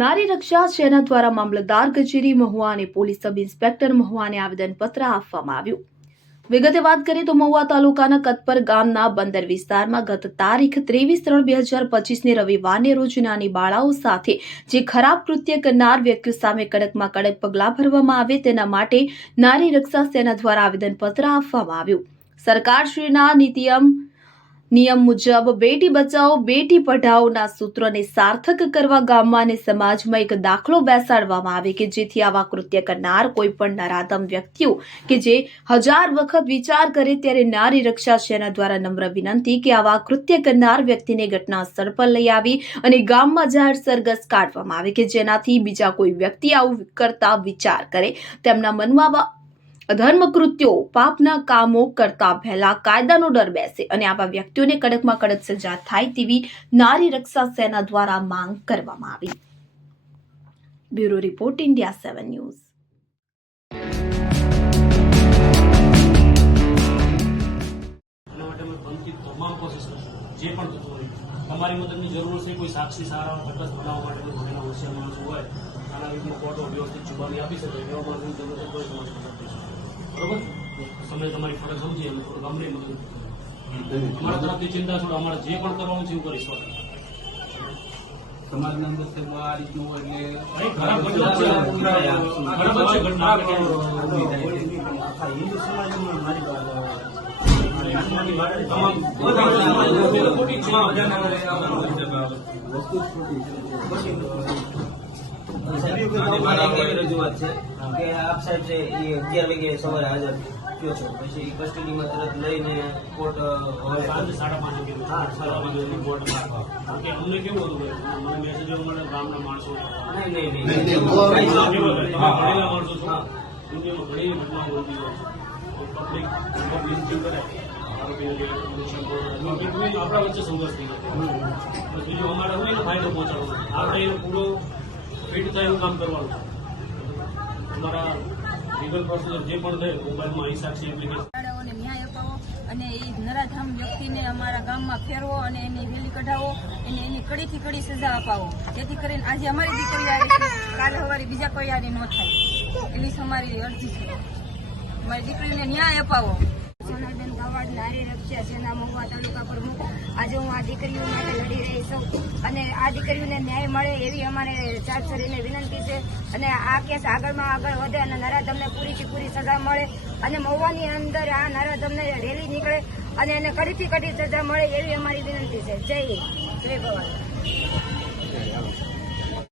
નારી રક્ષા સેના દ્વારા મામલતદાર કચેરી મહુવા અને પોલીસ સબ ઇન્સ્પેક્ટર મહુવાને આવેદનપત્ર આપવામાં આવ્યું। વિગતે વાત કરીએ તો મહુવા તાલુકાના કતપર ગામના બંદર વિસ્તારમાં ગત તારીખ 23/3/2025 રવિવારને રોજ નાની બાળાઓ સાથે જે ખરાબ કૃત્ય કરનાર વ્યક્તિઓ સામે કડકમાં કડક પગલાં ભરવામાં આવે તેના માટે નારી રક્ષા સેના દ્વારા આવેદનપત્ર આપવામાં આવ્યું। સરકારશ્રીના નિયમ મુજબ બેટી બચાવો બેટી પઢાઓના સૂત્રને સાર્થક કરવા ગામમાં અને સમાજમાં એક દાખલો બેસાડવામાં આવે કે જેથી આવા કૃત્ય કરનાર કોઈ પણ નરાધમ વ્યક્તિઓ કે જે 1000 વખત વિચાર કરે ત્યારે નારી રક્ષા સેના દ્વારા નમ્ર વિનંતી કે આવા કૃત્ય કરનાર વ્યક્તિને ઘટના સ્થળ પર લઈ આવી અને ગામમાં જાહેર સરઘસ કાઢવામાં આવે કે જેનાથી બીજા કોઈ વ્યક્તિ આવું કરતા વિચાર કરે તેમના મનમાં આવા અધર્મ કૃત્યો પાપના કામો કરતા પહેલા કાયદાનો ડર બેસે અને આવા વ્યક્તિઓને કડકમાં કડક સજા થાય તેવી નારી રક્ષા સેના દ્વારા માંગ કરવામાં આવી। Bureau report India 7 news. જે પણ થતું હોય તમારી મદદની જરૂર છે, કોઈ સાક્ષી સારા તટસ્થ બનાવવા માટે ઘણા હોશિયાર માણસો હોય આના વિરુદ્ધમાં કોર્ટો વ્યવસ્થિત જુબાની આપી શકે એવા માણસોની જરૂર છે કોઈ સમાજ બરોબર સમય તમારી ફરજ સમજી અને થોડું ગંભીર મદદ અમારા તરફથી ચિંતા છોડો અમારે જે પણ કરવાનું છે એવું કરીશું। સમાજના અંદર આ રીતનું એટલે હિન્દુ સમાજમાં મારી રજૂઆત છે કે આપ સાહેબ છે એ 11 વાગે સવારે હાજર થયો છો, પછી કસ્ટડીમાં તરત લઈને કોર્ટ સાંજે 5:30 કોર્ટમાં અમને કેવું હતું મને મેસેજ મળે ગામના માણસો નહીં ભણેલા માણસો છો દુનિયામાં ઘણી ઘટનાઓ બનતી હોય પબ્લિક વિઝિટિંગ કરે આપણા વચ્ચે સંઘર્ષ થઈ ગયો બીજું અમારે એનો ફાયદો પહોંચાડવાનો આપણે એનો પૂરો ફિટ થાય એવું કામ કરવાનું અમારા લીગલ પ્રોસિજર જે પણ થાય મોબાઈલમાં સાક્ષી એપ્લિકેશન ન્યાય અપાવો અને એ નરાધમ વ્યક્તિને અમારા ગામમાં ફેરવો અને એની રેલી કઢાવો અને એની કડીથી કડી સજા અપાવો જેથી કરીને આજે અમારી દીકરી આવી છે કાલે સવારે બીજા કોઈ યારી ન થાય એવી અમારી અરજી છે। અમારી દીકરીને ન્યાય અપાવો। સોનાબેન ગાવાડ નારી રક્ષા સેના મહુવા તાલુકા પ્રમુખ। આજે હું આ દીકરીઓ માટે લડી રહી છું અને આ દીકરીઓને ન્યાય મળે એવી અમારે ચાચરીને વિનંતી છે અને આ કેસ આગળ વધે અને નરાધમને પૂરીથી પૂરી સજા મળે અને મહુવાની અંદર આ નરાધમને રેલી નીકળે અને એને કડીથી કડી સજા મળે એવી અમારી વિનંતી છે। જય હિન્દ, જય ભવાની।